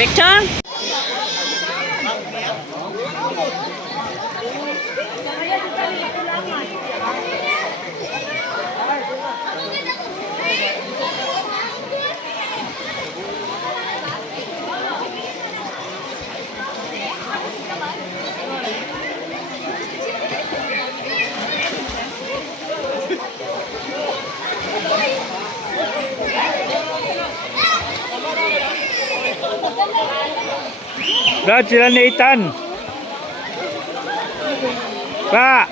Picture? Brad, sila Nathan. Pa.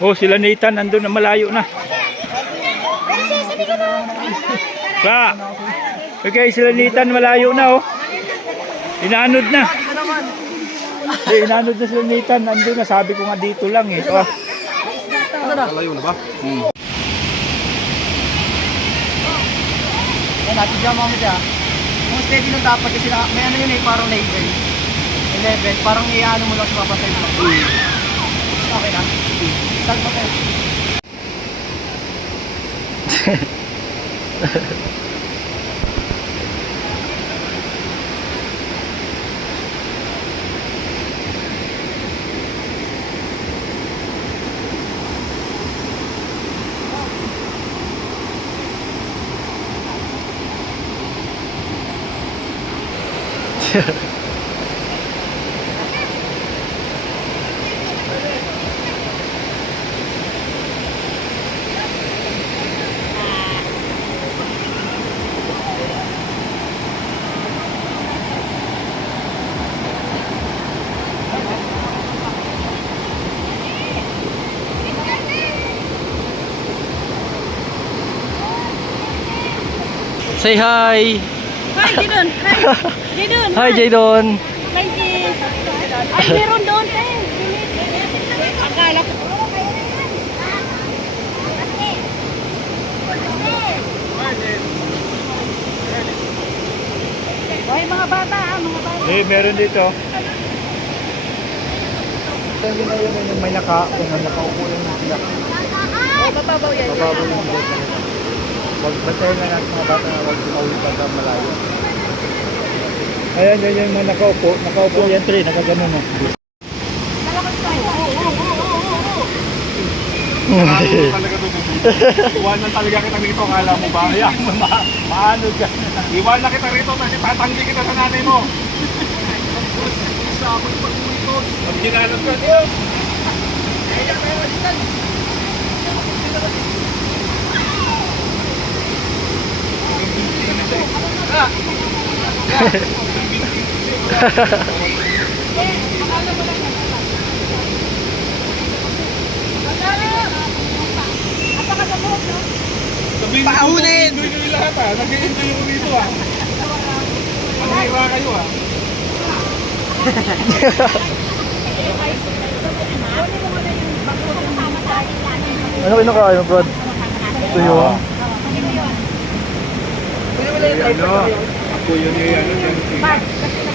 Oh, sila Nathan nandun na malayo na. Pa. Okay, sila Nathan malayo na oh. Inanod na. Inanod na sila Nathan, nandun na. Sabi ko nga dito lang eh. Oh. Malayo na ba? Ayan, natin dyan mga mga. Kung steady nung dapat kasi may ano yun eh, parang level. 11, parang iano mo lang sa papatay mo. Okay na? Start pa tayo. Say hi. Hi, Jadon. Hi. Jadon. Hi, Jadon. Hi, sis. Ay, meron doon, eh. Akala ko. Ay, mga bata, mga bata. Eh, meron dito. May nakaupo yung sila. Oh, bababaw yan. Mababaw yung dito. Magbatay na natin mga bata na mag-uwi pa sa malayo. Ayan, yan yung mga nakaupo. Nakaupo yan, tre. Nakaganon oh. Talaga doon. Iwanan talaga kita rito, kala mo ba? Ayan, maano ka. Iwan na kita rito kasi tatanggi kita sa nanay mo. Pag ginanap ka dito. Paunin! Enjoy nyo yung lahat ha. Nag-enjoy ko dito ha. Manira kayo ha. Ano kinakain mo, Brad? Ito yun. Ano? Ako yun yung ano.